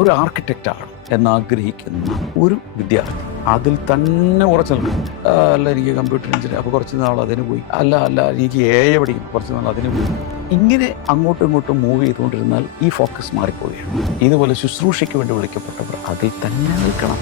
ഒരു ആർക്കിടെക്റ്റാണ് എന്നാഗ്രഹിക്കുന്ന ഒരു വിദ്യാർത്ഥി അതിൽ തന്നെ ഉറച്ചു നിൽക്കും. അല്ല എനിക്ക് കമ്പ്യൂട്ടർ എഞ്ചിനീയർ, അപ്പോൾ കുറച്ച് നാൾ അതിന് പോയി. അല്ല എനിക്ക് AI പഠിക്കും, കുറച്ച് നാൾ അതിന് പോയി. ഇങ്ങനെ അങ്ങോട്ടും ഇങ്ങോട്ടും മൂവ് ചെയ്തുകൊണ്ടിരുന്നാൽ ഈ ഫോക്കസ് മാറിപ്പോവുകയാണ്. ഇതുപോലെ ശുശ്രൂഷയ്ക്ക് വേണ്ടി വിളിക്കപ്പെട്ടവർ അതിൽ തന്നെ നിൽക്കണം.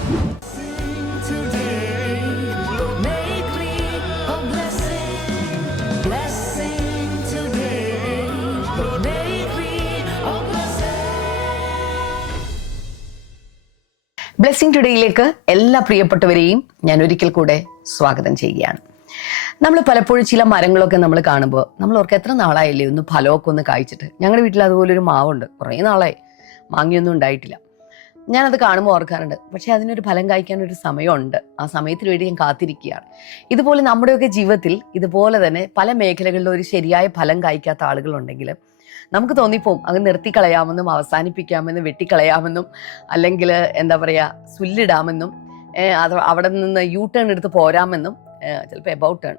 ബ്ലെസ്സിംഗ് ടുഡേയിലേക്ക് എല്ലാ പ്രിയപ്പെട്ടവരെയും ഞാൻ ഒരിക്കൽ കൂടെ സ്വാഗതം ചെയ്യുകയാണ്. നമ്മൾ പലപ്പോഴും ചില മരങ്ങളൊക്കെ നമ്മൾ കാണുമ്പോൾ നമ്മൾ ഓർക്ക് എത്ര നാളായില്ലേ ഒന്ന് ഫലമൊക്കെ ഒന്ന് കായ്ച്ചിട്ട്. ഞങ്ങളുടെ വീട്ടിൽ അതുപോലൊരു മാവുണ്ട്, കുറേ നാളായി മാങ്ങയൊന്നും ഉണ്ടായിട്ടില്ല. ഞാനത് കാണുമ്പോൾ ഓർക്കാറുണ്ട്, പക്ഷേ അതിനൊരു ഫലം കായ്ക്കാനൊരു സമയമുണ്ട്. ആ സമയത്തിന് വേണ്ടി ഞാൻ കാത്തിരിക്കുകയാണ്. ഇതുപോലെ നമ്മുടെയൊക്കെ ജീവിതത്തിൽ ഇതുപോലെ തന്നെ പല മേഖലകളിലും ഒരു ശരിയായ ഫലം കായ്ക്കാത്ത ആളുകളുണ്ടെങ്കിൽ നമുക്ക് തോന്നിപ്പോവും അങ്ങ് നിർത്തിക്കളയാമെന്നും അവസാനിപ്പിക്കാമെന്നും വെട്ടിക്കളയാമെന്നും അല്ലെങ്കിൽ എന്താ പറയുക സുല്ലിടാമെന്നും അത് അവിടെ നിന്ന് ടേൺ എടുത്ത് പോരാമെന്നും ചിലപ്പോൾ എബൌട്ട് ടേൺ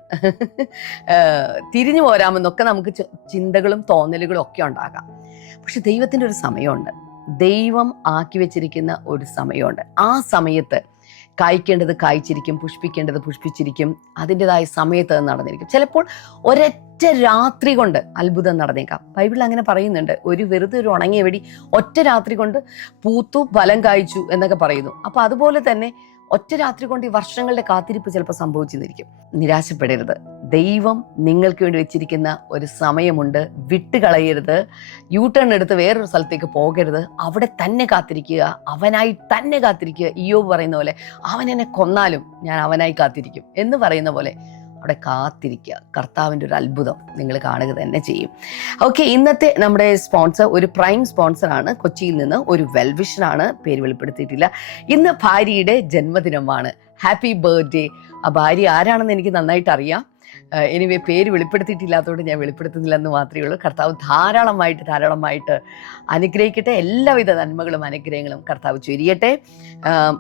തിരിഞ്ഞു പോരാമെന്നൊക്കെ നമുക്ക് ചിന്തകളും തോന്നലുകളും ഒക്കെ ഉണ്ടാകാം. പക്ഷെ ദൈവത്തിൻ്റെ ഒരു സമയമുണ്ട്, ദൈവം ആക്കി വെച്ചിരിക്കുന്ന ഒരു സമയമുണ്ട്. ആ സമയത്ത് കായ്ക്കേണ്ടത് കായ്ച്ചിരിക്കും, പുഷ്പിക്കേണ്ടത് പുഷ്പിച്ചിരിക്കും. അതിൻ്റെതായ സമയത്ത് അത് നടന്നിരിക്കും. ചിലപ്പോൾ ഒരൊറ്റ രാത്രി കൊണ്ട് അത്ഭുതം നടന്നേക്കാം. ബൈബിളിൽ അങ്ങനെ പറയുന്നുണ്ട്, വെറുതെ ഒരു ഉണങ്ങിയ വെടി ഒറ്റ രാത്രി കൊണ്ട് പൂത്തു ഫലം കായ്ച്ചു എന്നൊക്കെ പറയുന്നു. അപ്പോൾ അതുപോലെ തന്നെ ഒറ്റ രാത്രി കൊണ്ട് ഈ വർഷങ്ങളുടെ കാത്തിരിപ്പ് ചിലപ്പോൾ സംഭവിച്ചിരിക്കും. നിരാശപ്പെടരുത്. ദൈവം നിങ്ങൾക്ക് വേണ്ടി വെച്ചിരിക്കുന്ന ഒരു സമയമുണ്ട്. വിട്ടുകളയരുത്. ടേൺ എടുത്ത് വേറൊരു സ്ഥലത്തേക്ക് പോകരുത്. അവിടെ തന്നെ കാത്തിരിക്കുക, അവനായി തന്നെ കാത്തിരിക്കുക. ഇയ്യോബ് പറയുന്ന പോലെ അവൻ എന്നെ കൊന്നാലും ഞാൻ അവനായി കാത്തിരിക്കും എന്ന് പറയുന്ന പോലെ അവിടെ കാത്തിരിക്കുക. കർത്താവിൻ്റെ ഒരു അത്ഭുതം നിങ്ങൾ കാണുക തന്നെ ചെയ്യും. ഓക്കെ, ഇന്നത്തെ നമ്മുടെ സ്പോൺസർ ഒരു പ്രൈം സ്പോൺസറാണ്. കൊച്ചിയിൽ നിന്ന് ഒരു വെൽവിഷനാണ്, പേര് വെളിപ്പെടുത്തിയിട്ടില്ല. ഇന്ന് ഭാര്യയുടെ ജന്മദിനമാണ്. Happy birthday. ആ ഭാര്യ ആരാണെന്ന് എനിക്ക് നന്നായിട്ട് അറിയാം. എനിവേ പേര് വെളിപ്പെടുത്തിയിട്ടില്ലാത്തതുകൊണ്ട് ഞാൻ വെളിപ്പെടുത്തുന്നില്ലെന്ന് മാത്രമേ ഉള്ളൂ. കർത്താവ് ധാരാളമായിട്ട് അനുഗ്രഹിക്കട്ടെ. എല്ലാവിധ നന്മകളും അനുഗ്രഹങ്ങളും കർത്താവ് ചൊരിയട്ടെ.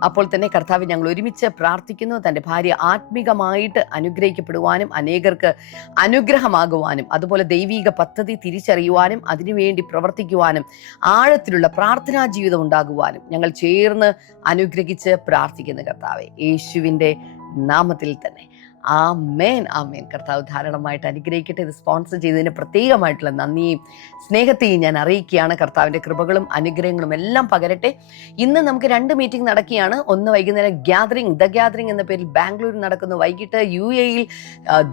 അപ്പോൾ തന്നെ കർത്താവ് ഞങ്ങൾ ഒരുമിച്ച് പ്രാർത്ഥിക്കുന്നു, തൻ്റെ ഭാര്യ ആത്മീകമായിട്ട് അനുഗ്രഹിക്കപ്പെടുവാനും അനേകർക്ക് അനുഗ്രഹമാകുവാനും അതുപോലെ ദൈവിക പദ്ധതി തിരിച്ചറിയുവാനും അതിനുവേണ്ടി പ്രവർത്തിക്കുവാനും ആഴത്തിലുള്ള പ്രാർത്ഥനാ ജീവിതം ഉണ്ടാകുവാനും ഞങ്ങൾ ചേർന്ന് അനുഗ്രഹിച്ച് പ്രാർത്ഥിക്കുന്നു കർത്താവെ, യേശുവിൻ്റെ നാമത്തിൽ തന്നെ. ആമേൻ. കർത്താവ് ധാരാളമായിട്ട് അനുഗ്രഹിക്കട്ടെ. ഇത് സ്പോൺസർ ചെയ്തതിന് പ്രത്യേകമായിട്ടുള്ള നന്ദിയും സ്നേഹത്തെയും ഞാൻ അറിയിക്കുകയാണ്. കർത്താവിൻ്റെ കൃപകളും അനുഗ്രഹങ്ങളും എല്ലാം പകരട്ടെ. ഇന്ന് നമുക്ക് 2 മീറ്റിംഗ് നടക്കുകയാണ്. ഒന്ന് വൈകുന്നേരം ദ ഗ്യാദറിംഗ് എന്ന പേരിൽ ബാംഗ്ലൂരിൽ നടക്കുന്നു. വൈകിട്ട് UAE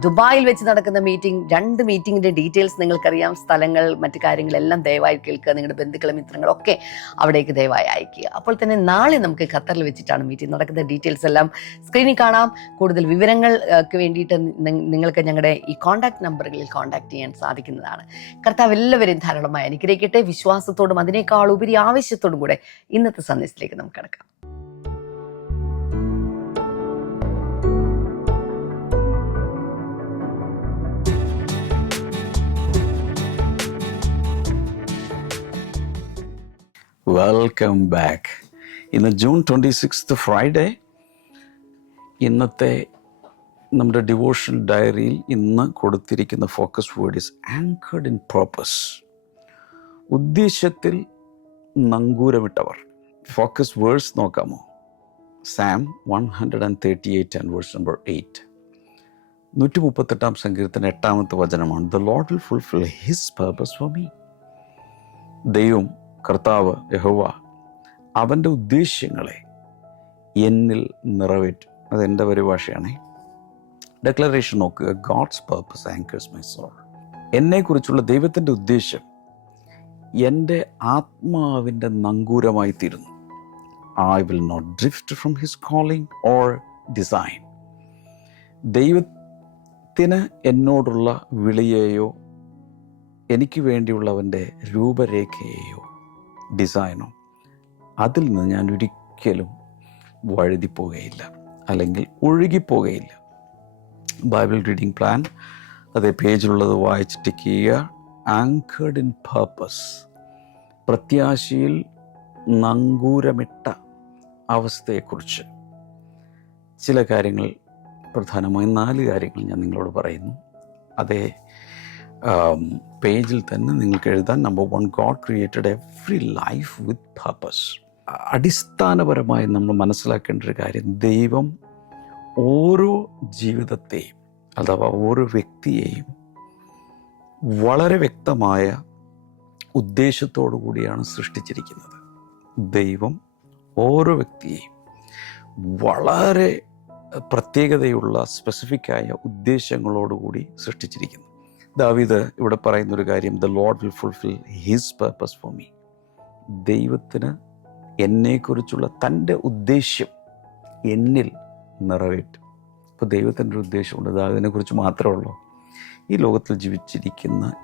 ദുബായിൽ വെച്ച് നടക്കുന്ന മീറ്റിംഗ്. 2 മീറ്റിങ്ങിൻ്റെ ഡീറ്റെയിൽസ് നിങ്ങൾക്കറിയാം. സ്ഥലങ്ങൾ മറ്റു കാര്യങ്ങളെല്ലാം ദയവായി കേൾക്കുക. നിങ്ങളുടെ ബന്ധുക്കളും മിത്രങ്ങളും ഒക്കെ അവിടേക്ക് ദയവായി അയക്കുക. അപ്പോൾ തന്നെ നാളെ നമുക്ക് ഖത്തറിൽ വെച്ചിട്ടാണ് മീറ്റിംഗ് നടക്കുന്ന. ഡീറ്റെയിൽസ് എല്ലാം സ്ക്രീനിൽ കാണാം. കൂടുതൽ വിവരങ്ങൾ വേണ്ടിയിട്ട് നിങ്ങൾക്ക് ഞങ്ങളുടെ ഈ കോൺടാക്ട് നമ്പറുകളിൽ കോൺടാക്ട് ചെയ്യാൻ സാധിക്കുന്നതാണ്. കർത്താവ് എല്ലാവരെയും ധാരാളമായി അനുഗ്രഹിക്കട്ടെ. വിശ്വാസത്തോടും അതിനേക്കാൾ ഉപരി ആവശ്യത്തോടും കൂടെ ഇന്നത്തെ സന്ദേശത്തിലേക്ക് നമുക്ക് കടക്കാം. Welcome back. ഇന്ന് ജൂൺ 26 ഫ്രൈഡേ. ഇന്നത്തെ നമ്മുടെ ഡിവോഷണൽ ഡയറിയിൽ ഇന്ന് കൊടുത്തിരിക്കുന്ന focus word is anchored in purpose. ഉദ്ദേശ്യത്തിൽ നങ്കൂരമിട്ടവർ. ഫോക്കസ് വേഴ്സ് നോക്കാമോ? Psalm 138 and verse number 8. 138 സങ്കീർത്തനം 8ാമത്തെ വചനമാണ്. The Lord will fulfill his purpose for me. ദൈവം, കർത്താവ്, യഹോവ അവൻ്റെ ഉദ്ദേശ്യങ്ങളെ എന്നിൽ നിറവേറ്റും. അതെൻ്റെ പരിഭാഷയാണേ. ഡെക്ലറേഷൻ നോക്കുക. God's purpose anchors my soul. എന്നെക്കുറിച്ചുള്ള ദൈവത്തിൻ്റെ ഉദ്ദേശ്യം എൻ്റെ ആത്മാവിൻ്റെ നങ്കൂരമായി തീരുന്നു. I will not drift from his calling or design. ദൈവത്തിന് എന്നോടുള്ള വിളിയെയോ എനിക്ക് വേണ്ടിയുള്ളവൻ്റെ രൂപരേഖയെയോ ഡിസൈനോ അതിൽ നിന്ന് ഞാൻ ഒരിക്കലും വഴുതിപ്പോകുകയില്ല, അല്ലെങ്കിൽ ഒഴുകിപ്പോകുകയില്ല. ബൈബിൾ റീഡിംഗ് പ്ലാൻ അതേ പേജിലുള്ളത് വായിച്ച് ടിക്ക് ചെയ്യുക. Anchored in purpose. പ്രത്യാശയിൽ നങ്കൂരമിട്ട അവസ്ഥയെക്കുറിച്ച് ചില കാര്യങ്ങൾ, പ്രധാനമായും 4 കാര്യങ്ങൾ ഞാൻ നിങ്ങളോട് പറയുന്നു. അതേ പേജിൽ തന്നെ നിങ്ങൾക്ക് എഴുതാൻ. Number 1, God created every life with purpose. അടിസ്ഥാനപരമായി നമ്മൾ മനസ്സിലാക്കേണ്ട ഒരു കാര്യം, ദൈവം ഓരോ ജീവിതത്തെയും അഥവാ ഓരോ വ്യക്തിയെയും വളരെ വ്യക്തമായ ഉദ്ദേശത്തോടു കൂടിയാണ് സൃഷ്ടിച്ചിരിക്കുന്നത്. ദൈവം ഓരോ വ്യക്തിയെയും വളരെ പ്രത്യേകതയുള്ള സ്പെസിഫിക്കായ ഉദ്ദേശങ്ങളോടുകൂടി സൃഷ്ടിച്ചിരിക്കുന്നു. ദാവീദ് ഇവിടെ പറയുന്നൊരു കാര്യം, the Lord will fulfil his purpose for me. ദൈവത്തിന് എന്നെക്കുറിച്ചുള്ള തൻ്റെ ഉദ്ദേശ്യം എന്നിൽ നിറവേറ്റും. ഇപ്പോൾ ദൈവത്തിൻ്റെ ഒരു ഉദ്ദേശമുണ്ട്. ദാവീദിനെക്കുറിച്ച് മാത്രമേ ഉള്ളൂ. ഈ ലോകത്തിൽ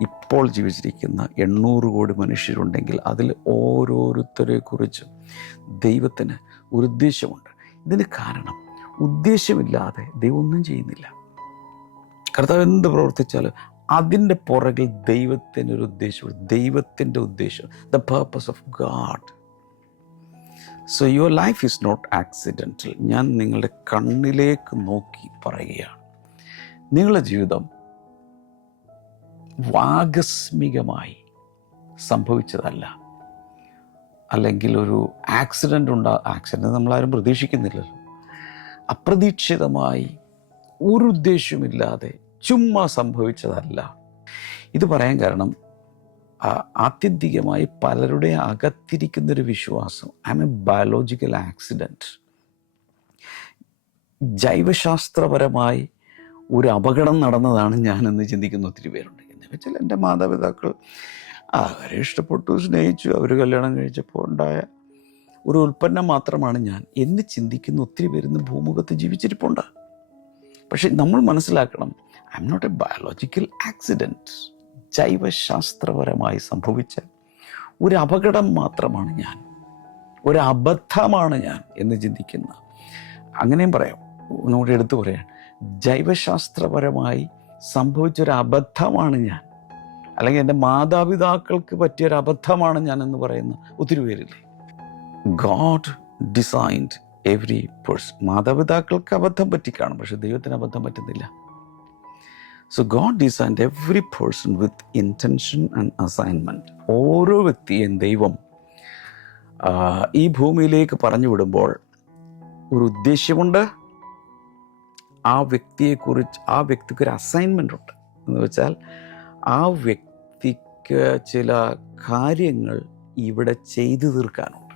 ഇപ്പോൾ ജീവിച്ചിരിക്കുന്ന 800 കോടി മനുഷ്യരുണ്ടെങ്കിൽ അതിൽ ഓരോരുത്തരെക്കുറിച്ചും ദൈവത്തിന് ഒരു ഉദ്ദേശമുണ്ട്. ഇതിന് കാരണം, ഉദ്ദേശമില്ലാതെ ദൈവം ഒന്നും ചെയ്യുന്നില്ല. കർത്താവ് എന്ത് പ്രവർത്തിച്ചാലും അതിൻ്റെ പുറകിൽ ദൈവത്തിനൊരു ഉദ്ദേശമുണ്ട്. ദൈവത്തിൻ്റെ ഉദ്ദേശം, the purpose of God. So your life is not accidental. ഞാൻ നിങ്ങളുടെ കണ്ണിലേക്ക് നോക്കി പറയുകയാണ്, നിങ്ങളുടെ ജീവിതം ആകസ്മികമായി സംഭവിച്ചതല്ല. അല്ലെങ്കിൽ ഒരു ആക്സിഡൻറ്റ് നമ്മളാരും പ്രതീക്ഷിക്കുന്നില്ലല്ലോ. അപ്രതീക്ഷിതമായി ഒരു ഉദ്ദേശമില്ലാതെ ചുമ്മാ സംഭവിച്ചതല്ല. ഇത് പറയാൻ കാരണം, ആത്യന്തികമായി പലരുടെ അകത്തിരിക്കുന്നൊരു വിശ്വാസം, I am a biological accident. ജൈവശാസ്ത്രപരമായി ഒരു അപകടം നടന്നതാണ് ഞാനെന്ന് ചിന്തിക്കുന്ന ഒത്തിരി പേരുണ്ട്. എന്ന് വെച്ചാൽ എൻ്റെ മാതാപിതാക്കൾ അവരെ ഇഷ്ടപ്പെട്ടു, സ്നേഹിച്ചു, അവർ കല്യാണം കഴിച്ചപ്പോൾ ഉണ്ടായ ഒരു ഉൽപ്പന്നം മാത്രമാണ് ഞാൻ എന്ന് ചിന്തിക്കുന്ന ഒത്തിരി പേരിന്ന് ഭൂമുഖത്ത് ജീവിച്ചിരിപ്പുണ്ട്. പക്ഷെ നമ്മൾ മനസ്സിലാക്കണം, I am not a biological accident. ജൈവശാസ്ത്രപരമായി സംഭവിച്ച ഒരു അപകടം മാത്രമാണ് ഞാൻ, ഒരു അബദ്ധമാണ് ഞാൻ എന്ന് ചിന്തിക്കുന്ന, അങ്ങനെയും പറയാം, ഒന്നുകൂടി എടുത്തു പറയാൻ, ജൈവശാസ്ത്രപരമായി സംഭവിച്ചൊരു അബദ്ധമാണ് ഞാൻ, അല്ലെങ്കിൽ എൻ്റെ മാതാപിതാക്കൾക്ക് പറ്റിയൊരു അബദ്ധമാണ് ഞാൻ എന്ന് പറയുന്ന ഒത്തിരി പേരില്ലേ. God designed every person. മാതാപിതാക്കൾക്ക് അബദ്ധം പറ്റിക്കാണും, പക്ഷെ ദൈവത്തിന് അബദ്ധം പറ്റുന്നില്ല. So God designed every person with intention and assignment. ഓരോ വ്യക്തിയെയും ദൈവം ഈ ഭൂമിയിലേക്ക് പറഞ്ഞു വിടുമ്പോൾ ഒരു ഉദ്ദേശ്യമുണ്ട്. ആ വ്യക്തിക്ക് ഒരു അസൈൻമെൻ്റ് ഉണ്ട്. എന്ന് വെച്ചാൽ ആ വ്യക്തിക്ക് ചില കാര്യങ്ങൾ ഇവിടെ ചെയ്തു തീർക്കാനുണ്ട്.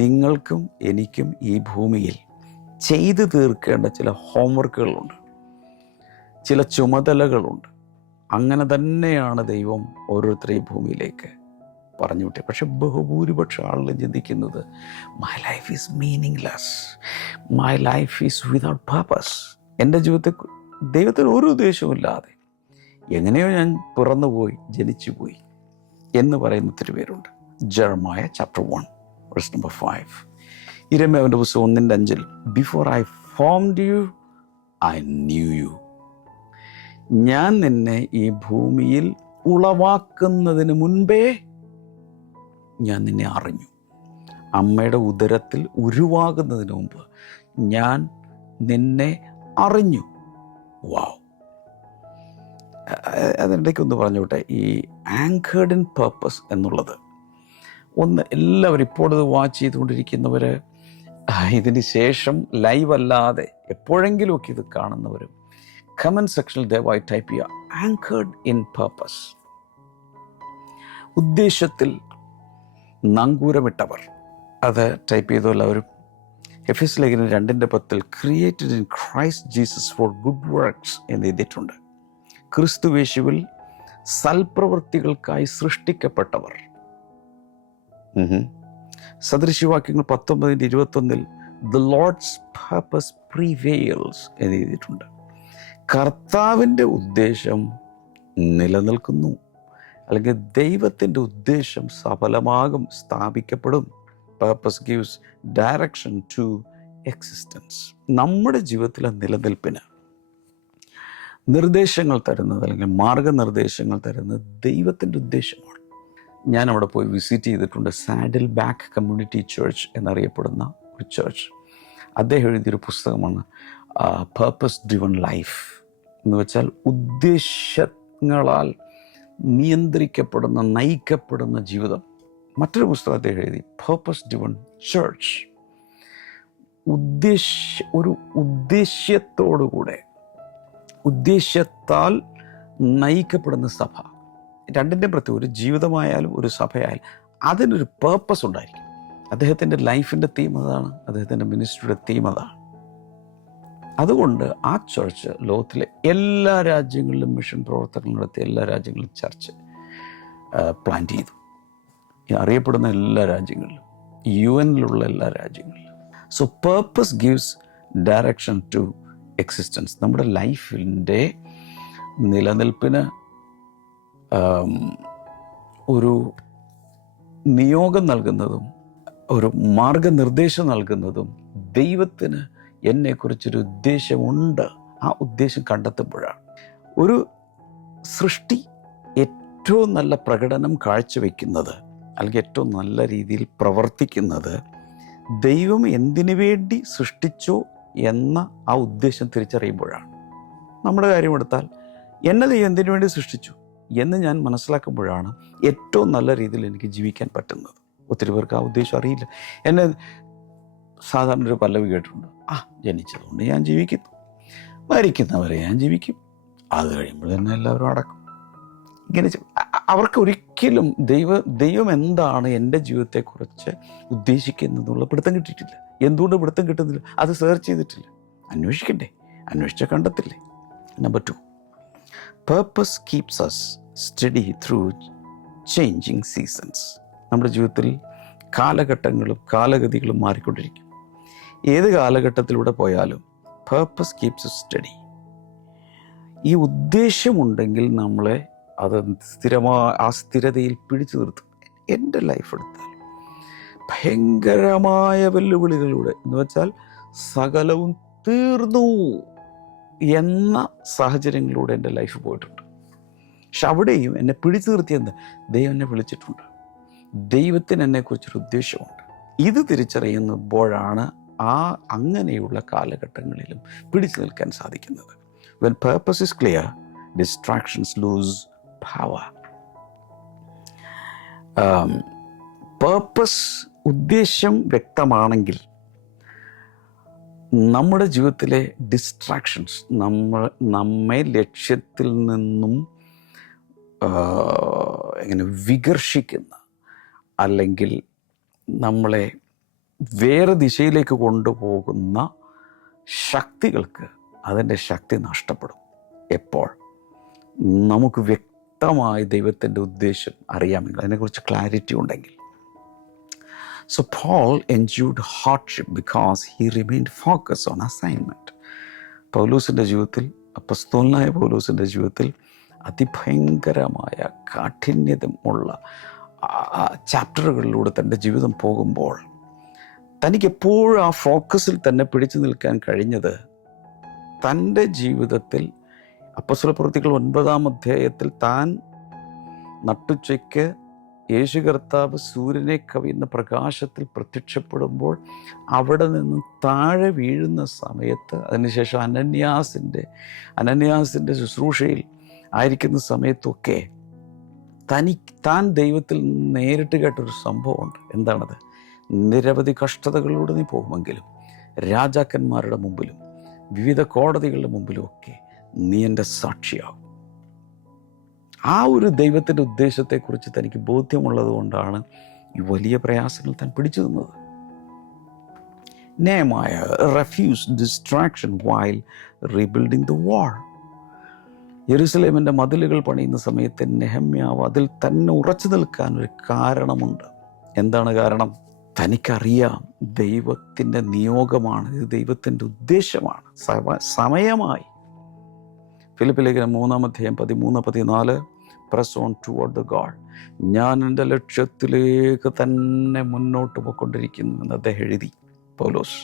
നിങ്ങൾക്കും എനിക്കും ഈ ഭൂമിയിൽ ചെയ്തു തീർക്കേണ്ട ചില ഹോംവർക്കുകളുണ്ട്, ചില ചുമതലകളുണ്ട്. അങ്ങനെ തന്നെയാണ് ദൈവം ഓരോരുത്തരെയും ഭൂമിയിലേക്ക് പറഞ്ഞു വിട്ടത്. പക്ഷെ ബഹുഭൂരിപക്ഷം ആളുകളും ചിന്തിക്കുന്നത്, my life is meaningless, my life is without purpose. എൻ്റെ ജീവിതത്തിൽ ദൈവത്തിന് ഒരു ഉദ്ദേശവുമില്ലാതെ എങ്ങനെയോ ഞാൻ പിറന്നുപോയി, ജനിച്ചുപോയി എന്ന് പറയുന്ന ഒത്തിരി പേരുണ്ട്. Jeremiah chapter 1 verse number 5. ഇരമ്യാവിൻ്റെ പുസ്തകം 1:5, before I formed you I knew you. ഞാൻ നിന്നെ ഈ ഭൂമിയിൽ ഉളവാക്കുന്നതിന് മുൻപേ ഞാൻ നിന്നെ അറിഞ്ഞു. അമ്മയുടെ ഉദരത്തിൽ ഉരുവാകുന്നതിന് മുമ്പ് ഞാൻ നിന്നെ അറിഞ്ഞു. വാവ്. അതിനിടയ്ക്കൊന്ന് പറഞ്ഞോട്ടെ, ഈ ആങ്കേർഡ് ഇൻ പർപ്പസ് എന്നുള്ളത് എല്ലാവരും ഇപ്പോൾ ഇത് വാച്ച് ചെയ്തുകൊണ്ടിരിക്കുന്നവർ, ഇതിന് ശേഷം ലൈവ് അല്ലാതെ എപ്പോഴെങ്കിലുമൊക്കെ ഇത് കാണുന്നവരും കമൻറ്റ് സെക്ഷനിൽ ദയവായി ടൈപ്പ് ചെയ്യുക, ആങ്കേർഡ് ഇൻ പർപ്പസ്. ഉദ്ദേശത്തിൽ നങ്കൂരമിട്ടവർ. അത് ടൈപ്പ് ചെയ്തു എല്ലാവരും. എഫെസ്യ ലേഖനം 2:10 created in Christ Jesus for good works എന്ന് എഴുതിയിട്ടുണ്ട്. ക്രിസ്തുവേശുവിൽ സൽപ്രവൃത്തികൾക്കായി സൃഷ്ടിക്കപ്പെട്ടവർ. സദൃശവാക്യങ്ങൾ 19:21 ദ ലോർഡ്സ് പർപ്പസ് പ്രിവെയിൽസ് എന്ന് എഴുതിയിട്ടുണ്ട്. കർത്താവിൻ്റെ ഉദ്ദേശം നിലനിൽക്കുന്നു, അല്ലെങ്കിൽ ദൈവത്തിൻ്റെ ഉദ്ദേശം സഫലമാകും, സ്ഥാപിക്കപ്പെടും. Purpose gives direction to existence. നമ്മുടെ ജീവിതത്തിലെ നിലനിൽപ്പിന് നിർദ്ദേശങ്ങൾ തരുന്നത്, അല്ലെങ്കിൽ മാർഗനിർദ്ദേശങ്ങൾ തരുന്നത് ദൈവത്തിൻ്റെ ഉദ്ദേശമാണ്. ഞാൻ അവിടെ പോയി വിസിറ്റ് ചെയ്തിട്ടുണ്ട്. സാഡിൽ ബാക്ക് കമ്മ്യൂണിറ്റി ചർച്ച് എന്നറിയപ്പെടുന്ന ഒരു ചർച്ച്. അദ്ദേഹം എഴുതിയൊരു പുസ്തകമാണ് പർപ്പസ് ഡ്രിവൺ ലൈഫ്. എന്ന് വെച്ചാൽ ഉദ്ദേശങ്ങളാൽ നിയന്ത്രിക്കപ്പെടുന്ന, നയിക്കപ്പെടുന്ന ജീവിതം. മറ്റൊരു പുസ്തകം അദ്ദേഹം എഴുതി, പേർപ്പസ് ഡ്രിവൺ ചർച്ച്. ഒരു ഉദ്ദേശ്യത്തോടുകൂടെ, ഉദ്ദേശ്യത്താൽ നയിക്കപ്പെടുന്ന സഭ. രണ്ടിൻ്റെ പ്രത്യേകം, ഒരു ജീവിതമായാലും ഒരു സഭയായാലും അതിനൊരു പേർപ്പസ് ഉണ്ടായിരിക്കും. അദ്ദേഹത്തിൻ്റെ ലൈഫിൻ്റെ തീം അതാണ്, അദ്ദേഹത്തിൻ്റെ മിനിസ്ട്രിയുടെ തീം അതാണ്. അതുകൊണ്ട് ആ ചർച്ച് ലോകത്തിലെ എല്ലാ രാജ്യങ്ങളിലും മിഷൻ പ്രവർത്തനങ്ങൾ നടത്തിയ എല്ലാ രാജ്യങ്ങളിലും ചർച്ച് പ്ലാൻ ചെയ്തു. അറിയപ്പെടുന്ന എല്ലാ രാജ്യങ്ങളിലും, UN എല്ലാ രാജ്യങ്ങളിലും. So purpose gives direction to existence. നമ്മുടെ ലൈഫിൻ്റെ നിലനിൽപ്പിന് ഒരു നിയോഗം നൽകുന്നതും ഒരു മാർഗനിർദ്ദേശം നൽകുന്നതും ദൈവത്തിന് എന്നെക്കുറിച്ചൊരു ഉദ്ദേശമുണ്ട്. ആ ഉദ്ദേശം കണ്ടെത്തുമ്പോഴാണ് ഒരു സൃഷ്ടി ഏറ്റവും നല്ല പ്രകടനം കാഴ്ചവെക്കുന്നത്, അല്ലെങ്കിൽ ഏറ്റവും നല്ല രീതിയിൽ പ്രവർത്തിക്കുന്നത് ദൈവം എന്തിനു വേണ്ടി സൃഷ്ടിച്ചോ എന്ന ആ ഉദ്ദേശം തിരിച്ചറിയുമ്പോഴാണ്. നമ്മുടെ കാര്യമെടുത്താൽ എന്നെ ദൈവം എന്തിനു വേണ്ടി സൃഷ്ടിച്ചു എന്ന് ഞാൻ മനസ്സിലാക്കുമ്പോഴാണ് ഏറ്റവും നല്ല രീതിയിൽ എനിക്ക് ജീവിക്കാൻ പറ്റുന്നത്. ഒത്തിരി പേർക്ക് ആ ഉദ്ദേശം അറിയില്ല. എന്നെ സാധാരണ ഒരു പല്ലവി കേട്ടിട്ടുണ്ട്, ജനിച്ചതുകൊണ്ട് ഞാൻ ജീവിക്കുന്നു, മരിക്കുന്നവരെ ഞാൻ ജീവിക്കും, അത് കഴിയുമ്പോൾ തന്നെ എല്ലാവരും അടക്കും. ഇങ്ങനെ അവർക്ക് ഒരിക്കലും ദൈവം എന്താണ് എൻ്റെ ജീവിതത്തെക്കുറിച്ച് ഉദ്ദേശിക്കുന്നതെന്നുള്ള പിടുത്തം കിട്ടിയിട്ടില്ല. എന്തുകൊണ്ട് പിടുത്തം കിട്ടുന്നില്ല? അത് സെർച്ച് ചെയ്തിട്ടില്ല. അന്വേഷിക്കണ്ടേ? അന്വേഷിച്ചാൽ കണ്ടെത്തില്ലേ. Number 2, purpose keeps us steady through changing seasons. നമ്മുടെ ജീവിതത്തിൽ കാലഘട്ടങ്ങളും കാലഗതികളും മാറിക്കൊണ്ടിരിക്കും. ഏത് കാലഘട്ടത്തിലൂടെ പോയാലും പേർപ്പസ് കീപ്സ് അസ് സ്റ്റഡി. ഈ ഉദ്ദേശമുണ്ടെങ്കിൽ നമ്മളെ അത് ആ സ്ഥിരതയിൽ പിടിച്ചു നിർത്തും. എൻ്റെ ലൈഫ് എടുത്താൽ ഭയങ്കരമായ വെല്ലുവിളികളിലൂടെ, എന്ന് വെച്ചാൽ സകലവും തീർന്നു എന്ന സാഹചര്യങ്ങളിലൂടെ എൻ്റെ ലൈഫ് പോയിട്ടുണ്ട്. പക്ഷെ അവിടെയും എന്നെ പിടിച്ചു നിർത്തിയെന്ന് ദൈവം എന്നെ വിളിച്ചിട്ടുണ്ട്. ദൈവത്തിന് എന്നെക്കുറിച്ചൊരു ഉദ്ദേശമുണ്ട്. ഇത് തിരിച്ചറിയുമ്പോഴാണ് അങ്ങനെയുള്ള കാലഘട്ടങ്ങളിലും പിടിച്ചു നിൽക്കാൻ സാധിക്കുന്നത്. When purpose is clear, distractions lose power. Purpose, ഉദ്ദേശം വ്യക്തമാണെങ്കിൽ നമ്മുടെ ജീവിതത്തിലെ ഡിസ്ട്രാക്ഷൻസ് നമ്മെ ലക്ഷ്യത്തിൽ നിന്നും എങ്ങനെ വികർഷിക്കുന്ന, അല്ലെങ്കിൽ നമ്മളെ വേറെ ദിശയിലേക്ക് കൊണ്ടുപോകുന്ന ശക്തികൾക്ക് അതിൻ്റെ ശക്തി നഷ്ടപ്പെടും. എപ്പോൾ നമുക്ക് വ്യക്തമായി ദൈവത്തിൻ്റെ ഉദ്ദേശം അറിയാമെങ്കിൽ, അതിനെക്കുറിച്ച് ക്ലാരിറ്റി ഉണ്ടെങ്കിൽ. So Paul endured hardship because he remained focused on assignment. പൗലോസിൻ്റെ ജീവിതത്തിൽ, അപ്പോസ്തലനായ പൗലോസിൻ്റെ ജീവിതത്തിൽ അതിഭയങ്കരമായ കാഠിന്യമുള്ള ചാപ്റ്ററുകളിലൂടെ തൻ്റെ ജീവിതം പോകുമ്പോൾ തനിക്ക് എപ്പോഴും ആ ഫോക്കസിൽ തന്നെ പിടിച്ചു നിൽക്കാൻ കഴിഞ്ഞത് തൻ്റെ ജീവിതത്തിൽ അപ്പോസ്തലപ്രവൃത്തികൾ 9-ാം അധ്യായത്തിൽ താൻ നട്ടുച്ചയ്ക്ക് യേശു കർത്താവ് സൂര്യനെ കവിയുന്ന പ്രകാശത്തിൽ പ്രത്യക്ഷപ്പെടുമ്പോൾ അവിടെ നിന്ന് താഴെ വീഴുന്ന സമയത്ത്, അതിനുശേഷം അനന്യാസിൻ്റെ ശുശ്രൂഷയിൽ ആയിരിക്കുന്ന സമയത്തൊക്കെ താൻ ദൈവത്തിൽ നേരിട്ട് കേട്ടൊരു സംഭവമുണ്ട്. എന്താണത്? നിരവധി കഷ്ടതകളിലൂടെ നീ പോകുമെങ്കിലും രാജാക്കന്മാരുടെ മുമ്പിലും വിവിധ കോടതികളുടെ മുമ്പിലും ഒക്കെ നീ എൻ്റെ സാക്ഷിയാകും. ആ ഒരു ദൈവത്തിൻ്റെ ഉദ്ദേശത്തെക്കുറിച്ച് തനിക്ക് ബോധ്യമുള്ളത് കൊണ്ടാണ് ഈ വലിയ പ്രയാസങ്ങൾ താൻ പിടിച്ചു നിന്നത്. Nehemiah refused distraction while rebuilding the wall. യെരൂശലേമിൻ്റെ മതിലുകൾ പണിയുന്ന സമയത്ത് നെഹമ്യാവ് അതിൽ തന്നെ ഉറച്ചു നിൽക്കാൻ ഒരു കാരണമുണ്ട്. എന്താണ് കാരണം? തനിക്കറിയാം ദൈവത്തിൻ്റെ നിയോഗമാണ്, ഇത് ദൈവത്തിൻ്റെ ഉദ്ദേശമാണ്, സമയമായി. ഫിലിപ്പി ലേഖനം 3-ാം അധ്യായം 13-14, press on toward the goal. ഞാൻ എൻ്റെ ലക്ഷ്യത്തിലേക്ക് തന്നെ മുന്നോട്ട് പോയിക്കൊണ്ടിരിക്കുന്നു എന്ന് അദ്ദേഹം എഴുതി പൗലോസ്.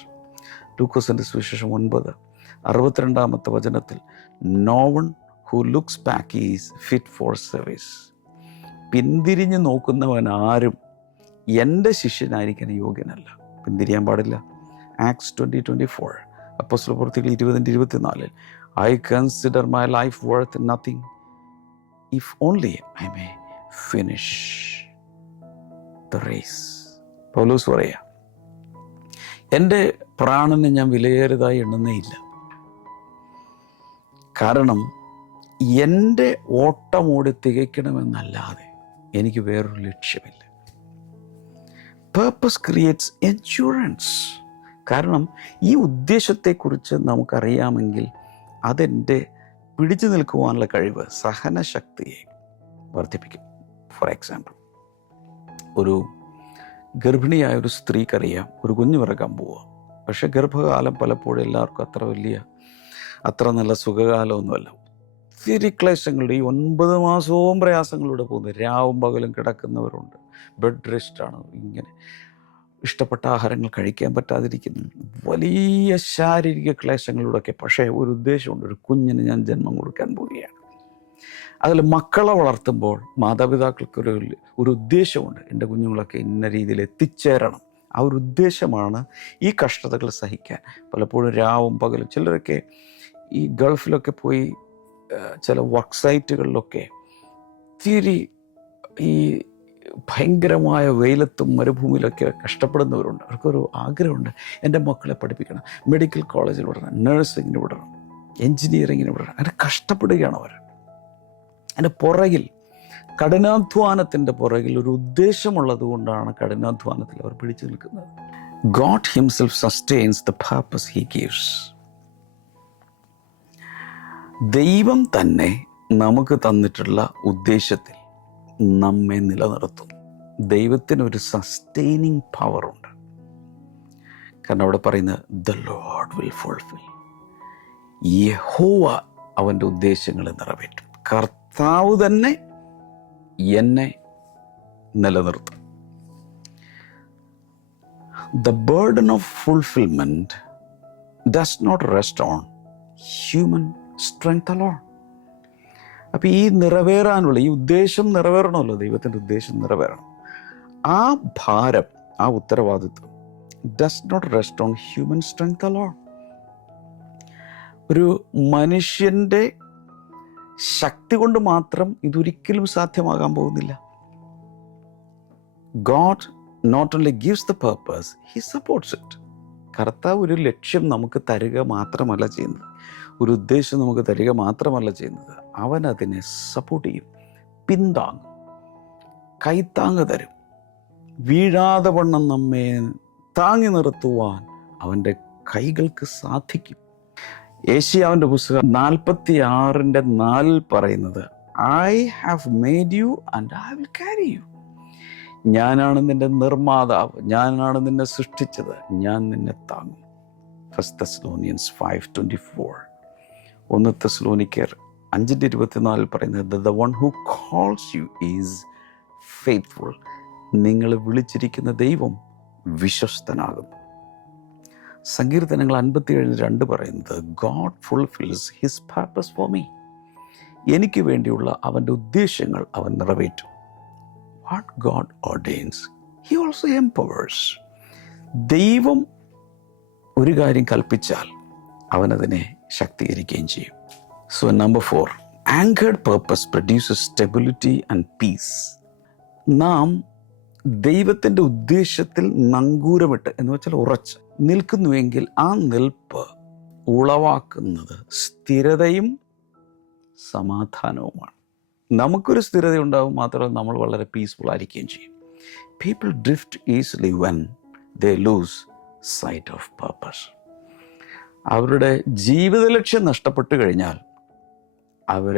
ലൂക്കോസിൻ്റെ സുവിശേഷം 9:62 വചനത്തിൽ, no one who looks back is fit for service. പിന്തിരിഞ്ഞ് നോക്കുന്നവൻ ആരും എൻ്റെ ശിഷ്യനായിരിക്കാൻ യോഗ്യനല്ല. പിന്തിരിയാൻ പാടില്ല. ആക്ട്സ് 20:24, അപ്പോസ്തലപ്രവൃത്തികൾ 20:24, I consider my life worth nothing if only I may finish. The race. Paulose പറയാ, എൻ്റെ പ്രാണനെ ഞാൻ വിലയേറിയതായി എണ്ണുന്നേയില്ല. കാരണം എൻ്റെ ഓട്ടം ഓടി തികയ്ക്കണമെന്നല്ലാതെ എനിക്ക് വേറൊരു ലക്ഷ്യമില്ല. Purpose creates insurance. കാരണം ഈ ഉദ്ദേശത്തെക്കുറിച്ച് നമുക്കറിയാമെങ്കിൽ അതെൻ്റെ പിടിച്ചു നിൽക്കുവാനുള്ള കഴിവ്, സഹനശക്തിയെ വർദ്ധിപ്പിക്കും. ഫോർ എക്സാമ്പിൾ, ഒരു ഗർഭിണിയായ ഒരു സ്ത്രീക്കറിയാം ഒരു കുഞ്ഞു പിറക്കാൻ പോവുക. പക്ഷെ ഗർഭകാലം പലപ്പോഴും എല്ലാവർക്കും അത്ര നല്ല സുഖകാലമൊന്നുമല്ല. ഒത്തിരി ക്ലേശങ്ങളുടെ, ഈ 9 മാസവും പ്രയാസങ്ങളിലൂടെ പോകുന്നു. രാവും പകലും കിടക്കുന്നവരുണ്ട്, ബെഡ് റെസ്റ്റാണ്, ഇങ്ങനെ ഇഷ്ടപ്പെട്ട ആഹാരങ്ങൾ കഴിക്കാൻ പറ്റാതിരിക്കുന്നു, വലിയ ശാരീരിക ക്ലേശങ്ങളിലൂടെയൊക്കെ. പക്ഷേ ഒരു ഉദ്ദേശമുണ്ട്, ഒരു കുഞ്ഞിന് ഞാൻ ജന്മം കൊടുക്കാൻ പോവുകയാണ്. അതിൽ മക്കളെ വളർത്തുമ്പോൾ മാതാപിതാക്കൾക്കൊരു ഉദ്ദേശമുണ്ട്, എൻ്റെ കുഞ്ഞുങ്ങളൊക്കെ ഇന്ന രീതിയിൽ എത്തിച്ചേരണം. ആ ഒരു ഉദ്ദേശമാണ് ഈ കഷ്ടതകൾ സഹിക്കാൻ. പലപ്പോഴും രാവും പകലും, ചിലരൊക്കെ ഈ ഗൾഫിലൊക്കെ പോയി ചില വർക്ക് സൈറ്റുകളിലൊക്കെ ഒത്തിരി ഈ ഭയങ്കരമായ വെയിലത്തും മരുഭൂമിയിലൊക്കെ കഷ്ടപ്പെടുന്നവരുണ്ട്. അവർക്കൊരു ആഗ്രഹമുണ്ട്, എൻ്റെ മക്കളെ പഠിപ്പിക്കണം, മെഡിക്കൽ കോളേജിൽ വിടണം, നഴ്സിങ്ങിന് വിടണം, എൻജിനീയറിങ്ങിന് വിടണം. അങ്ങനെ കഷ്ടപ്പെടുകയാണ് അവർ. അതിൻ്റെ പുറകിൽ, കഠിനാധ്വാനത്തിൻ്റെ പുറകിൽ ഒരു ഉദ്ദേശമുള്ളത് കൊണ്ടാണ് കഠിനാധ്വാനത്തിൽ അവർ പിടിച്ചു നിൽക്കുന്നത്. God himself sustains the purpose he gives. ദൈവം തന്നെ നമുക്ക് തന്നിട്ടുള്ള ഉദ്ദേശത്തിൽ നമ്മെ നിലനിർത്തും. ദൈവത്തിനൊരു സസ്റ്റെയിനിങ് പവറുണ്ട്. കാരണം അവിടെ പറയുന്നത് ദ ലോർഡ് വിൽ ഫുൾഫിൽ. യഹോവ അവൻ്റെ ഉദ്ദേശങ്ങളെ നിറവേറ്റും. കർത്താവ് തന്നെ എന്നെ നിലനിർത്തും. The burden of fulfilment does not rest on human strength alone. അപ്പം ഈ നിറവേറാനുള്ള, ഈ ഉദ്ദേശം നിറവേറണമല്ലോ, ദൈവത്തിൻ്റെ ഉദ്ദേശം നിറവേറണം. ആ ഭാരം, ആ ഉത്തരവാദിത്വം does not rest on human strength alone. ഒരു മനുഷ്യൻ്റെ ശക്തി കൊണ്ട് മാത്രം ഇതൊരിക്കലും സാധ്യമാകാൻ പോകുന്നില്ല. God not only gives the purpose, he supports it. കർത്താവ് ഒരു ലക്ഷ്യം നമുക്ക് തരിക മാത്രമല്ല ചെയ്യുന്നത്, ഒരു ഉദ്ദേശം നമുക്ക് തരിക മാത്രമല്ല ചെയ്യുന്നത്, അവൻ അതിനെ സപ്പോർട്ട് ചെയ്യും, പിന്താങ്ങും, കൈത്താങ്ങ് തരും. വീഴാതെ വണ്ണം നമ്മെ താങ്ങി നിർത്തുവാൻ അവൻ്റെ കൈകൾക്ക് സാധിക്കും. യേശയ്യാവിൻ്റെ പുസ്തകം 46:4 പറയുന്നത്, I have made you and I will carry you. ഞാനാണ് നിന്റെ നിർമ്മാതാവ്, ഞാനാണ് നിന്നെ സൃഷ്ടിച്ചത്, ഞാൻ നിന്നെ താങ്ങും. 1 Thessalonians 5:24. 1 തെസ്സലോനിക്കർ 5:24 പറയുന്നത്, The one who calls you is faithful. നിങ്ങളെ വിളിച്ചിരിക്കുന്ന ദൈവം വിശ്വസ്തനാകുന്നു. സങ്കീർത്തനങ്ങൾ 57:2 പറയുന്നത്, God fulfills his purpose for me. എനിക്ക് വേണ്ടിയുള്ള അവൻ്റെ ഉദ്ദേശങ്ങൾ അവൻ നിറവേറ്റും. What God ordains, he also empowers. ദൈവം ഒരു കാര്യം കൽപ്പിച്ചാൽ അവനതിനെ ശക്തീകരിക്കുകയും ചെയ്യും. So number 4, anchored purpose produces stability and peace. നാം ദൈവത്തിൻ്റെ ഉദ്ദേശത്തിൽ നങ്കൂരമിട്ട്, എന്ന് വെച്ചാൽ ഉറച്ച് നിൽക്കുന്നുവെങ്കിൽ ആ നിൽപ്പ് ഉളവാക്കുന്നത് സ്ഥിരതയും സമാധാനവുമാണ്. നമുക്കൊരു സ്ഥിരത ഉണ്ടാവും, മാത്രമല്ല നമ്മൾ വളരെ പീസ്ഫുൾ ആയിരിക്കുകയും ചെയ്യും. People drift easily when they lose sight of purpose. അവരുടെ ജീവിത ലക്ഷ്യം നഷ്ടപ്പെട്ടു കഴിഞ്ഞാൽ അവർ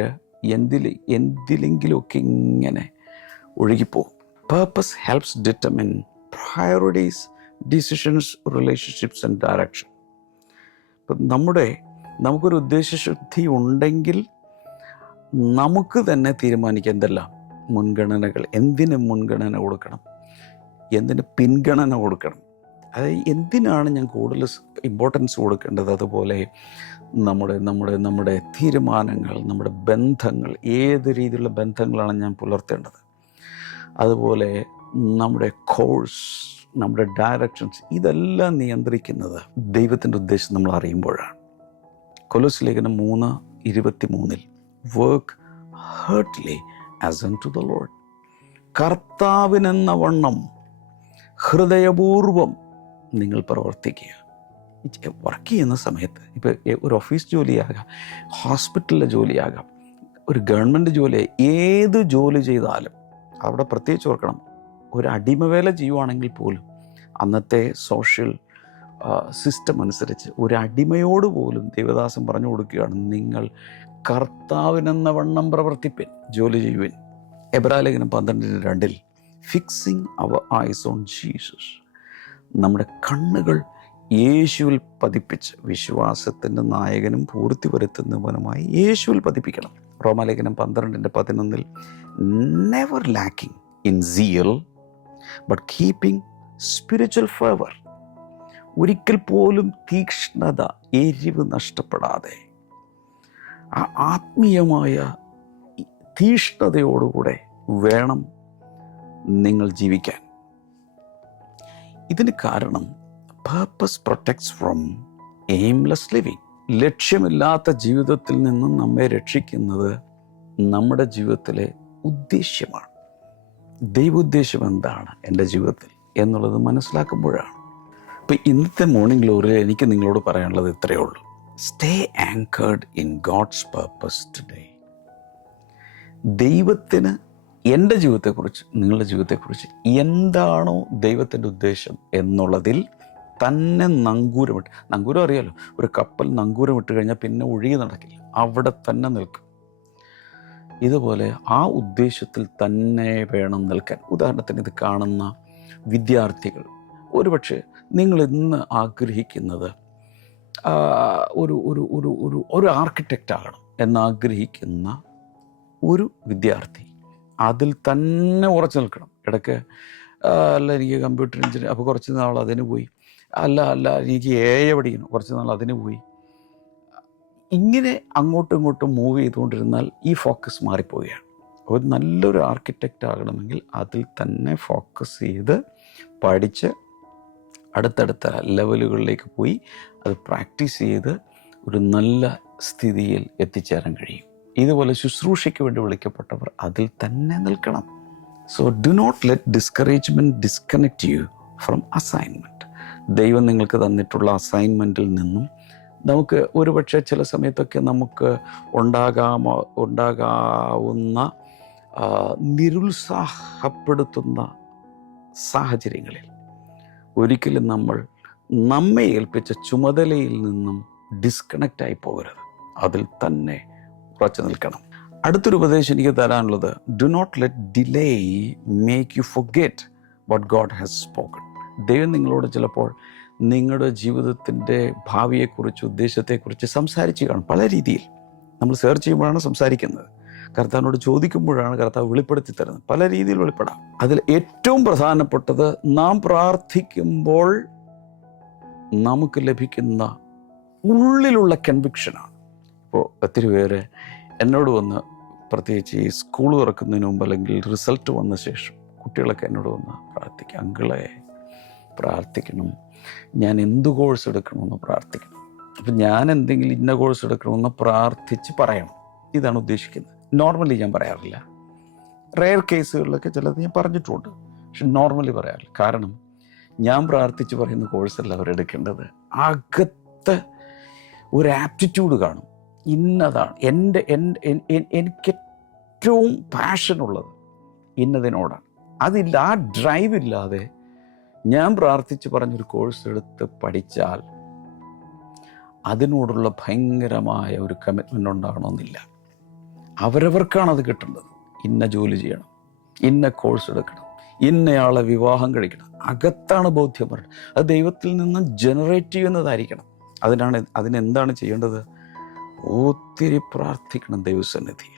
എന്തിലെങ്കിലുമൊക്കെ ഇങ്ങനെ ഒഴുകിപ്പോകും. Purpose helps determine priorities, decisions, relationships and direction. ഇപ്പം നമുക്കൊരു ഉദ്ദേശശുദ്ധി ഉണ്ടെങ്കിൽ നമുക്ക് തന്നെ തീരുമാനിക്കാം എന്തെല്ലാം മുൻഗണനകൾ, എന്തിന് മുൻഗണന കൊടുക്കണം, എന്തിന് പിൻഗണന കൊടുക്കണം, അതായത് എന്തിനാണ് ഞാൻ കൂടുതൽ ഇമ്പോർട്ടൻസ് കൊടുക്കേണ്ടത്. അതുപോലെ നമ്മുടെ തീരുമാനങ്ങൾ, നമ്മുടെ ബന്ധങ്ങൾ, ഏത് രീതിയിലുള്ള ബന്ധങ്ങളാണ് ഞാൻ പുലർത്തേണ്ടത്, അതുപോലെ നമ്മുടെ കോഴ്സ്, നമ്മുടെ ഡയറക്ഷൻസ്, ഇതെല്ലാം നിയന്ത്രിക്കുന്നത് ദൈവത്തിൻ്റെ ഉദ്ദേശം നമ്മൾ അറിയുമ്പോഴാണ്. കൊലോസ്യ ലേഖനം 3:23 work heartily as unto the Lord. കർത്താവിനെന്ന വണ്ണം ഹൃദയപൂർവം നിങ്ങൾ പ്രവർത്തിക്കുക. വർക്ക് ചെയ്യുന്ന സമയത്ത് ഇപ്പോൾ ഒരു ഓഫീസ് ജോലിയാകാം, ഹോസ്പിറ്റലിലെ ജോലിയാകാം, ഒരു ഗവൺമെൻറ് ജോലി, ഏത് ജോലി ചെയ്താലും അവിടെ പ്രത്യേകിച്ച് ഓർക്കണം, ഒരു അടിമവേല ചെയ്യുവാണെങ്കിൽ പോലും അന്നത്തെ സോഷ്യൽ സിസ്റ്റം അനുസരിച്ച് ഒരു അടിമയോട് പോലും ദേവദാസൻ പറഞ്ഞു കൊടുക്കുകയാണ്, നിങ്ങൾ കർത്താവിനെന്ന വണ്ണം പ്രവർത്തിപ്പിൻ, ജോലി ചെയ്യുവിൻ. എബ്രായലേഖനം 12:2 fixing our eyes on Jesus. നമ്മുടെ കണ്ണുകൾ യേശുവിൽ പതിപ്പിച്ച് വിശ്വാസത്തിൻ്റെ നായകനും പൂർത്തി വരുത്തുന്നവനുമായി യേശുവിൽ പതിപ്പിക്കണം. റോമാലേഖനം 12:11 never lacking in zeal but keeping spiritual fervour. ഒരിക്കൽ പോലും തീക്ഷ്ണത, എരിവ് നഷ്ടപ്പെടാതെ ആ ആത്മീയമായ തീക്ഷ്ണതയോടുകൂടെ വേണം നിങ്ങൾ ജീവിക്കാൻ. ഇതിന് കാരണം purpose protects from aimless living. ലക്ഷ്യമില്ലാത്ത ജീവിതത്തിൽ നിന്നും നമ്മെ രക്ഷിക്കുന്നത് നമ്മുടെ ജീവിതത്തിലെ ഉദ്ദേശ്യമാണ്. ദൈവോദ്ദേശം എന്താണ് എൻ്റെ ജീവിതത്തിൽ എന്നുള്ളത് മനസ്സിലാക്കുമ്പോഴാണ്. ഇപ്പം ഇന്നത്തെ മോർണിംഗ് ഗ്ലോറിയിൽ എനിക്ക് നിങ്ങളോട് പറയാനുള്ളത് ഇത്രയേ ഉള്ളൂ. Stay anchored in God's purpose today. ദൈവത്തിന് എൻ്റെ ജീവിതത്തെക്കുറിച്ച്, നിങ്ങളുടെ ജീവിതത്തെക്കുറിച്ച് എന്താണോ ദൈവത്തിൻ്റെ ഉദ്ദേശം എന്നുള്ളതിൽ തന്നെ നങ്കൂരം അറിയാലോ, ഒരു കപ്പൽ നങ്കൂരം ഇട്ട് കഴിഞ്ഞാൽ പിന്നെ ഒഴുകി നടക്കില്ല, അവിടെ തന്നെ നിൽക്കും. ഇതുപോലെ ആ ഉദ്ദേശത്തിൽ തന്നെ വേണം നിൽക്കാൻ. ഉദാഹരണത്തിന് ഇത് കാണുന്ന വിദ്യാർത്ഥികൾ, ഒരുപക്ഷെ നിങ്ങൾ ഇന്ന് ആഗ്രഹിക്കുന്നത് ഒരു ഒരു ഒരു ഒരു ഒരു ആർക്കിടെക്റ്റ് ആകണം എന്നാഗ്രഹിക്കുന്ന ഒരു വിദ്യാർത്ഥി അതിൽ തന്നെ ഉറച്ചു നിൽക്കണം. ഇടയ്ക്ക് അല്ല എനിക്ക് കമ്പ്യൂട്ടർ എഞ്ചിനീയർ, അപ്പോൾ കുറച്ച് നാൾ അതിന് പോയി, അല്ല എനിക്ക് AI പഠിക്കണം, കുറച്ച് നാൾ അതിന് പോയി. ഇങ്ങനെ അങ്ങോട്ടും ഇങ്ങോട്ടും മൂവ് ചെയ്തുകൊണ്ടിരുന്നാൽ ഈ ഫോക്കസ് മാറിപ്പോവുകയാണ്. ഒരു നല്ലൊരു ആർക്കിടെക്റ്റ് ആകണമെങ്കിൽ അതിൽ തന്നെ ഫോക്കസ് ചെയ്ത് പഠിച്ച് അടുത്തടുത്ത ലെവലുകളിലേക്ക് പോയി അത് പ്രാക്ടീസ് ചെയ്ത് ഒരു നല്ല സ്ഥിതിയിൽ എത്തിച്ചേരാൻ കഴിയും. ഇതുപോലെ ശുശ്രൂഷയ്ക്ക് വേണ്ടി വിളിക്കപ്പെട്ടവർ അതിൽ തന്നെ നിൽക്കണം. So do not let discouragement disconnect you from assignment. ദൈവം നിങ്ങൾക്ക് തന്നിട്ടുള്ള അസൈൻമെൻറ്റിൽ നിന്നും നമുക്ക് ഒരുപക്ഷെ ചില സമയത്തൊക്കെ നമുക്ക് ഉണ്ടാകാവുന്ന നിരുത്സാഹപ്പെടുത്തുന്ന സാഹചര്യങ്ങളിൽ ഒരിക്കലും നമ്മെ ഏൽപ്പിച്ച ചുമതലയിൽ നിന്നും ഡിസ്കണക്റ്റായി പോകരുത്, അതിൽ തന്നെ ഉറച്ചു നിൽക്കണം. അടുത്തൊരു ഉപദേശം എനിക്ക് തരാനുള്ളത്, do not let delay make you forget what God has spoken. ദൈവം നിങ്ങളോട് ചിലപ്പോൾ നിങ്ങളുടെ ജീവിതത്തിൻ്റെ ഭാവിയെക്കുറിച്ച്, ഉദ്ദേശത്തെക്കുറിച്ച് സംസാരിച്ച് കാണും. പല രീതിയിൽ നമ്മൾ സെർച്ച് ചെയ്യുമ്പോഴാണ് സംസാരിക്കുന്നത്, കർത്താവിനോട് ചോദിക്കുമ്പോഴാണ് കർത്താവ് വെളിപ്പെടുത്തി തരുന്നത്. പല രീതിയിൽ വെളിപ്പെടാം. അതിൽ ഏറ്റവും പ്രധാനപ്പെട്ടത് നാം പ്രാർത്ഥിക്കുമ്പോൾ നമുക്ക് ലഭിക്കുന്ന ഉള്ളിലുള്ള കൺവിക്ഷനാണ്. ഇപ്പോൾ ഒത്തിരി പേര് എന്നോട് വന്ന്, പ്രത്യേകിച്ച് ഈ സ്കൂൾ തുറക്കുന്നതിന് മുമ്പ് അല്ലെങ്കിൽ റിസൾട്ട് വന്ന ശേഷം കുട്ടികളൊക്കെ എന്നോട് വന്ന് പ്രാർത്ഥിക്കുക, അങ്കിളെ പ്രാർത്ഥിക്കണം, ഞാൻ എന്ത് കോഴ്സ് എടുക്കണമെന്ന് പ്രാർത്ഥിക്കണം. അപ്പം ഞാൻ എന്തെങ്കിലും ഇന്ന കോഴ്സ് എടുക്കണമെന്ന് പ്രാർത്ഥിച്ച് പറയണം. ഇതാണ് ഉദ്ദേശിക്കുന്നത്. നോർമലി ഞാൻ പറയാറില്ല, റെയർ കേസുകളിലൊക്കെ ചിലത് ഞാൻ പറഞ്ഞിട്ടുണ്ട്, പക്ഷെ നോർമലി പറയാറില്ല. കാരണം ഞാൻ പ്രാർത്ഥിച്ച് പറയുന്ന കോഴ്സല്ല അവരെടുക്കേണ്ടത്. അകത്ത് ഒരു ആപ്റ്റിറ്റ്യൂഡ് കാണും, ഇന്നതാണ് എനിക്ക് ഏറ്റവും പാഷനുള്ളത് ഇന്നതിനോടാണ്. അതില്ല, ആ ഡ്രൈവ് ഇല്ലാതെ ഞാൻ പ്രാർത്ഥിച്ച് പറഞ്ഞൊരു കോഴ്സ് എടുത്ത് പഠിച്ചാൽ അതിനോടുള്ള ഭയങ്കരമായ ഒരു കമ്മിറ്റ്മെൻ്റ് ഉണ്ടാകണമെന്നില്ല. അവരവർക്കാണ് അത് കിട്ടേണ്ടത്. ഇന്ന ജോലി ചെയ്യണം, ഇന്ന കോഴ്സ് എടുക്കണം, ഇന്നയാളെ വിവാഹം കഴിക്കണം. അകത്താണ് ബോധ്യം പറയുന്നത്. അത് ദൈവത്തിൽ നിന്ന് ജനറേറ്റ് ചെയ്യുന്നതായിരിക്കണം. അതിനെന്താണ് ചെയ്യേണ്ടത്? ഒത്തിരി പ്രാർത്ഥിക്കണം ദൈവസന്നിധിയിൽ.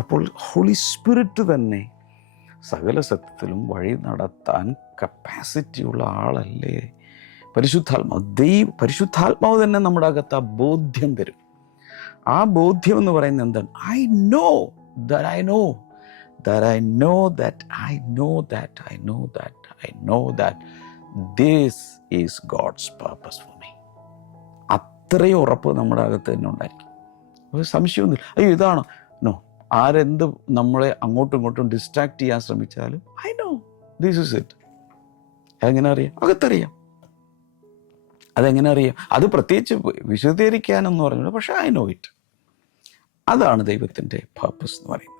അപ്പോൾ ഹോളി സ്പിരിറ്റ് തന്നെ സകല സത്യത്തിലും വഴി നടത്താൻ കപ്പാസിറ്റിയുള്ള ആളല്ലേ പരിശുദ്ധാത്മാവ്. പരിശുദ്ധാത്മാവ് തന്നെ നമ്മുടെ അകത്ത് ആ ബോധ്യം തരും. ആ ബോധ്യം എന്ന് പറയുന്നത് എന്താണ്? I know that this is God's purpose for me. അത്രയും ഉറപ്പ് നമ്മുടെ അകത്ത് തന്നെ ഉണ്ടായിരിക്കും. ഒരു സംശയമൊന്നുമില്ല. അയ്യോ ഇതാണോ? നോ. ആരെന്ത് നമ്മളെ അങ്ങോട്ടും ഇങ്ങോട്ടും ഡിസ്ട്രാക്ട് ചെയ്യാൻ ശ്രമിച്ചാലും I know this is it. അതെങ്ങനെ അറിയാം? അകത്തറിയാം. അതെങ്ങനെ അറിയാം? അത് പ്രത്യേകിച്ച് വിശദീകരിക്കാനെന്ന് പറഞ്ഞില്ല, പക്ഷെ ഐ നോ ഇറ്റ്. അതാണ് ദൈവത്തിൻ്റെ പർപ്പസ് എന്ന് പറയുന്നത്.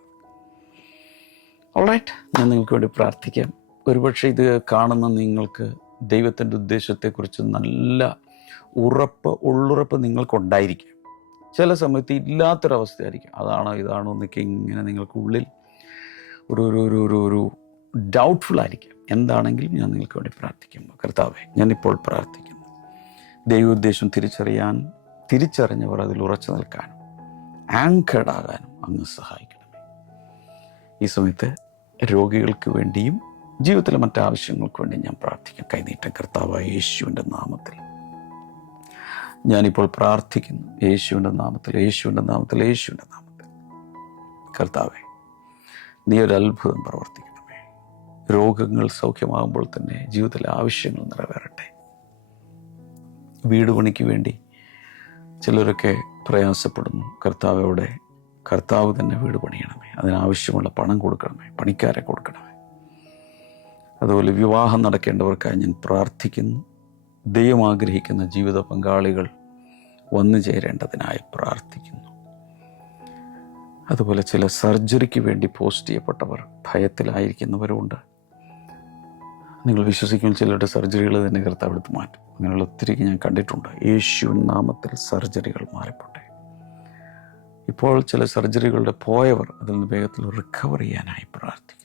ഓൾറൈറ്റ്, ഞാൻ നിങ്ങൾക്ക് വേണ്ടി പ്രാർത്ഥിക്കാം. ഒരുപക്ഷെ ഇത് കാണുന്ന നിങ്ങൾക്ക് ദൈവത്തിൻ്റെ ഉദ്ദേശത്തെക്കുറിച്ച് നല്ല ഉള്ളുറപ്പ് നിങ്ങൾക്കുണ്ടായിരിക്കും. ചില സമയത്ത് ഇല്ലാത്തൊരവസ്ഥയായിരിക്കും. അതാണോ ഇതാണോ എന്നൊക്കെ ഇങ്ങനെ നിങ്ങൾക്കുള്ളിൽ ഒരു ഡൗട്ട്ഫുൾ ആയിരിക്കും. എന്താണെങ്കിലും ഞാൻ നിങ്ങൾക്ക് വേണ്ടി പ്രാർത്ഥിക്കുന്നു. കർത്താവേ, ഞാനിപ്പോൾ പ്രാർത്ഥിക്കുന്നു, ദൈവോദ്ദേശം തിരിച്ചറിഞ്ഞവർ അതിൽ ഉറച്ചു നിൽക്കാനും ആങ്കർഡ് ആകാനും അങ്ങ് സഹായിക്കണമേ. ഈ സമയത്ത് രോഗികൾക്ക് വേണ്ടിയും ജീവിതത്തിലെ മറ്റാവശ്യങ്ങൾക്ക് വേണ്ടിയും ഞാൻ പ്രാർത്ഥിക്കാം. കൈനീട്ടം കർത്താവായ യേശുവിൻ്റെ നാമത്തിൽ ഞാനിപ്പോൾ പ്രാർത്ഥിക്കുന്നു. യേശുവിൻ്റെ നാമത്തിൽ കർത്താവേ, നീ ഒരു അത്ഭുതം പ്രവർത്തിക്കണമേ. രോഗങ്ങൾ സൗഖ്യമാകുമ്പോൾ തന്നെ ജീവിതത്തിലെ ആവശ്യങ്ങൾ നിറവേറട്ടെ. വീട് പണിക്ക് വേണ്ടി ചിലരൊക്കെ പ്രയാസപ്പെടുന്നു. കർത്താവ് തന്നെ വീട് പണിയണമേ. അതിനാവശ്യമുള്ള പണം കൊടുക്കണമേ, പണിക്കാരെ കൊടുക്കണമേ. അതുപോലെ വിവാഹം നടക്കേണ്ടവർക്കായി ഞാൻ പ്രാർത്ഥിക്കുന്നു. ദൈവം ആഗ്രഹിക്കുന്ന ജീവിത പങ്കാളികൾ വന്നു ചേരേണ്ടതിനായി പ്രാർത്ഥിക്കുന്നു. അതുപോലെ ചില സർജറിക്ക് വേണ്ടി പോസ്റ്റ് ചെയ്യപ്പെട്ടവർ ഭയത്തിലായിരിക്കുന്നവരുണ്ട്. നിങ്ങൾ വിശ്വസിക്കും, ചിലരുടെ സർജറികൾ തന്നെ കർത്താവ് എടുത്ത് മാറ്റും. അങ്ങനെയുള്ള ഒത്തിരി ഞാൻ കണ്ടിട്ടുണ്ട്. യേശുവിൻ നാമത്തിൽ സർജറികൾ മാറിപ്പോട്ടെ. ഇപ്പോൾ ചില സർജറികളുടെ പോയവർ അതിൽ നിന്ന് വേഗത്തിൽ റിക്കവർ ചെയ്യാനായി പ്രാർത്ഥിക്കുന്നു.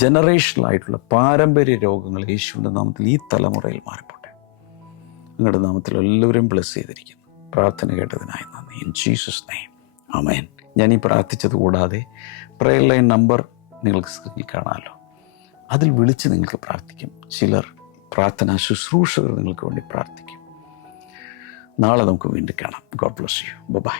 ജനറേഷണലായിട്ടുള്ള പാരമ്പര്യ രോഗങ്ങൾ യേശുവിൻ്റെ നാമത്തിൽ ഈ തലമുറയിൽ മാറിപ്പോട്ടെ. നിങ്ങളുടെ നാമത്തിൽ എല്ലാവരും ബ്ലെസ് ചെയ്തിരിക്കുന്നു. പ്രാർത്ഥന കേട്ടതിനായി നന്ദി. ഇൻ ജീസസ് നെയിം, ആമേൻ. ഞാൻ ഈ പ്രാർത്ഥിച്ചത് കൂടാതെ പ്രയർ ലൈൻ നമ്പർ നിങ്ങൾക്ക് സ്ക്രീനിൽ കാണാമല്ലോ. അതിൽ വിളിച്ച് നിങ്ങൾക്ക് പ്രാർത്ഥിക്കും. ചിലർ പ്രാർത്ഥനാ ശുശ്രൂഷകർ നിങ്ങൾക്ക് വേണ്ടി പ്രാർത്ഥിക്കും. നാളെ നമുക്ക് വീണ്ടും കാണാം. God bless you. ബൈ.